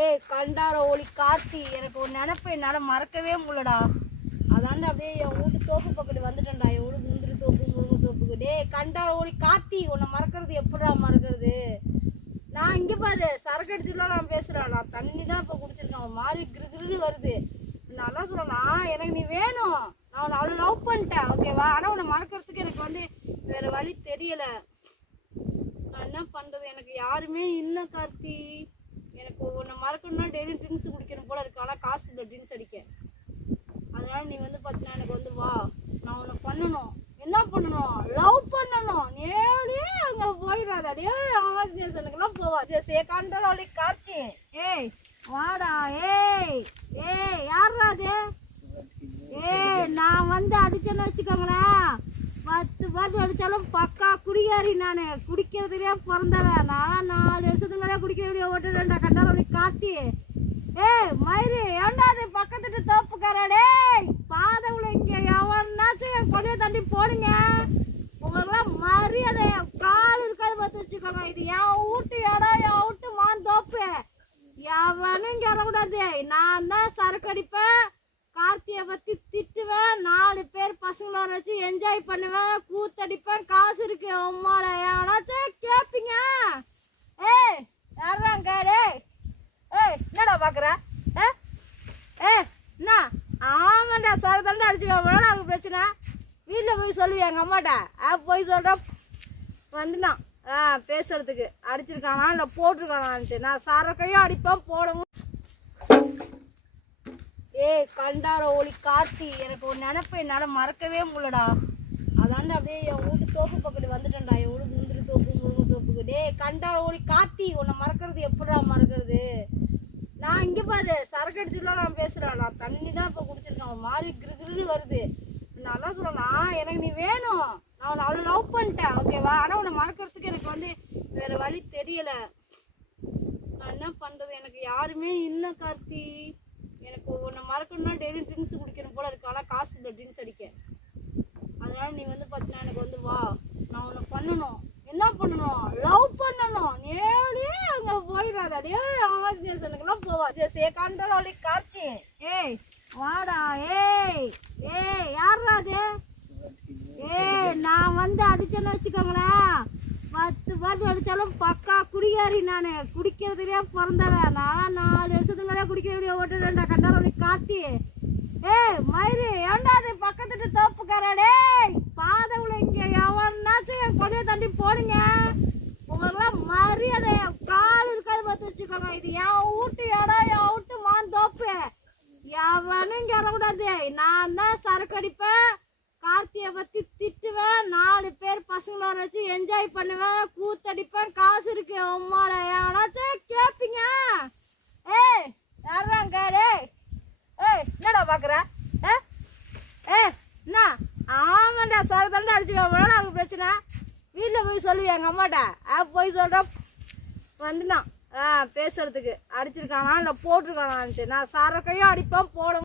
ஏய் கண்டார ஒளி கார்த்தி, எனக்கு ஒரு நினப்பை என்னால் மறக்கவே முடியலடா. அதாண்டா அப்படியே என் வீட்டு தோப்பு பக்கத்து வந்துட்டேன்டா. என் வீடு முந்திரி தோப்பு முருங்கை தோப்புக்கு. டே கண்டார ஒளி கார்த்தி, உன்னை மறக்கிறது எப்படிடா மறக்கிறது? நான் இங்கே பாரு சரக்கு அடிச்சுலாம் நான் பேசுகிறேன். நான் தண்ணி தான் இப்போ குடிச்சிருக்கேன். ஒரு மாதிரி கிருகிரு வருது. நல்லா சொல்லலாம், எனக்கு நீ வேணும். நான் உன்னை அவ்வளோ லவ் பண்ணிட்டேன், ஓகேவா? ஆனால் உன்னை மறக்கிறதுக்கு எனக்கு வந்து வேறு வழி தெரியலை. நான் என்ன பண்ணுறது, எனக்கு யாருமே இல்லை கார்த்தி. எனக்கு உன்னை மறக்கணும்னா டெய்லி ட்ரிங்க்ஸ் குடிக்கணும் போல இருக்கு. ஆனால் காசு இல்லை ட்ரிங்க்ஸ் அடிக்க. அதனால நீ வந்து பார்த்தீங்கன்னா எனக்கு வந்து வா, நான் உன்னை பண்ணணும். என்ன பண்ணணும்? லவ் பண்ணணும். நேரடியே அங்கே போயிடாத. டே ஆவாஸ் ஸ்டேஷனுக்குலாம் போவா. சே கண்டோலி கார்த்தி, ஏய் வாடா. ஏய் ஏய் யாரா அது? ஏய் நான் வந்து அடிச்சேன்னு வச்சுக்கோங்களேன், 10 பாட்டு அடித்தாலும் பக்கா குடியாரி. நான் குடிக்கிறதுலேயே பிறந்தவன். நான் 4 வருஷத்துக்கு முன்னாடியே குடிக்க வேண்டிய ஓட்டுறேன்டா கண்டாரோலி கார்த்தி. ஏய் மயிறு ஏண்டா அது பக்கத்துட்டு தோப்புக்காரடே பாதவுல இங்கே எவனாச்சும் என் கொடியை தண்டி போடுங்க. உங்களுக்குலாம் மரியாதை கால் இருக்காது பார்த்து வச்சுக்கோங்க. இது என் வீட்டு இடம், என் வீட்டு மான் தோப்பு. எவனும் இங்கே வரக்கூடாது. நான் தான் சரக்கு அடிப்பேன், கார்த்தியை பற்றி திட்டுவேன், 4 பேர் பசங்களோட வச்சு என்ஜாய் பண்ணுவேன், கூத்தடிப்பேன். காசு இருக்கு உம்மால எவனாச்சும் கேட்பீங்க. ஏய் யாராங்க? ஏய் என்னடா பார்க்குற? என்ன? ஆமாண்டா சரதாண்டா அடிச்சுக்கோ. நமக்கு பிரச்சனை வீட்டில் போய் சொல்லுவேன் எங்கள் அம்மாட்ட. போய் சொல்கிறேன் வந்துட்டான் பேசுறதுக்கு. அடிச்சிருக்கானா இல்லை போட்டிருக்கானான்ட்டு. நான் சரக்கையும் அடிப்பேன் போடவும். ஏய் கண்டார ஒளி கார்த்தி, எனக்கு ஒரு நினப்பை என்னால் மறக்கவே முடியலடா. அதாண்டா அப்படியே என் வீட்டு தோப்பு பக்கத்து வந்துட்டேன்டா. என் வீடு முந்திரி தோப்பு முருங்கை தோப்புக்கு. டே கண்டார ஒளி கார்த்தி, உன்னை மறக்கிறது எப்படிடா மறக்கிறது? நான் இங்கே பாரு சரக்கு அடிச்சுலாம் நான் பேசுகிறேன். நான் தண்ணி தான் இப்போ குடிச்சிருக்கேன். ஒரு மாதிரி கிருகிரு வருது. நல்லா சொல்லலாம், எனக்கு நீ வேணும். நான் உன்னை அவ்வளோ லவ் பண்ணிட்டேன், ஓகேவா? ஆனால் உன்னை மறக்கிறதுக்கு எனக்கு வந்து வேறு வழி தெரியலை. நான் என்ன பண்ணுறது, எனக்கு யாருமே இல்லை கார்த்தி. எனக்கு உன்னை மறக்கணும்னா டெய்லி ட்ரிங்க்ஸ் குடிக்கணும் போல இருக்கு. ஆனால் காசு இல்லை ட்ரிங்க்ஸ் அடிக்க. அதனால நீ வந்து பார்த்தீங்கன்னா எனக்கு வந்து வா, நான் உன்னை பண்ணணும். என்ன பண்ணணும்? லவ் பண்ணணும். நேரடியே அங்கே போயிடாத. டே ஆவாஸ் ஸ்டேஷனுக்குலாம் போவா. சே கண்டோலி கார்த்தி, ஏய் வாடா. ஏய் ஏய் யாரா அது? ஏய் நான் வந்து அடிச்சேன்னு வச்சுக்கோங்களேன், 10 பாட்டு அடித்தாலும் பக்கா குடியாரி. நான் குடிக்கிறதுலேயே பிறந்தவன். நான் 4 வருஷத்துக்கு முன்னாடியே குடிக்க வேண்டிய ஓட்டுறேன்டா கண்டாரோலி கார்த்தி. ஏய் மயிறு ஏண்டா அது பக்கத்துட்டு தோப்புக்காரடே பாதவுல இங்கே எவனாச்சும் என் கொடியை தண்டி போடுங்க. உங்களுக்குலாம் மரியாதை கால் இருக்காது பார்த்து வச்சுக்கோங்க. இது என் வீட்டு இடம், என் வீட்டு மான் தோப்பு. எவனும் இங்கே வரக்கூடாது. நான் தான் சரக்கு அடிப்பேன், கார்த்தியை பற்றி திட்டுவேன், 4 பேர் பசங்களோட வச்சு என்ஜாய் பண்ணுவேன், கூத்தடிப்பேன். காசு இருக்கு உம்மால எவனாச்சும் கேட்பீங்க. ஏய் யாராங்க? ஏய் என்னடா பார்க்குற? என்ன? ஆமாண்டா சரதாண்டா அடிச்சுக்கோ. நமக்கு பிரச்சனை வீட்டில் போய் சொல்லுவேன் எங்கள் அம்மாட்ட. போய் சொல்கிறேன் வந்துட்டான் பேசுறதுக்கு. அடிச்சிருக்கானா இல்லை போட்டிருக்கானான்ட்டு. நான் சரக்கையும் அடிப்பேன் போடவும்.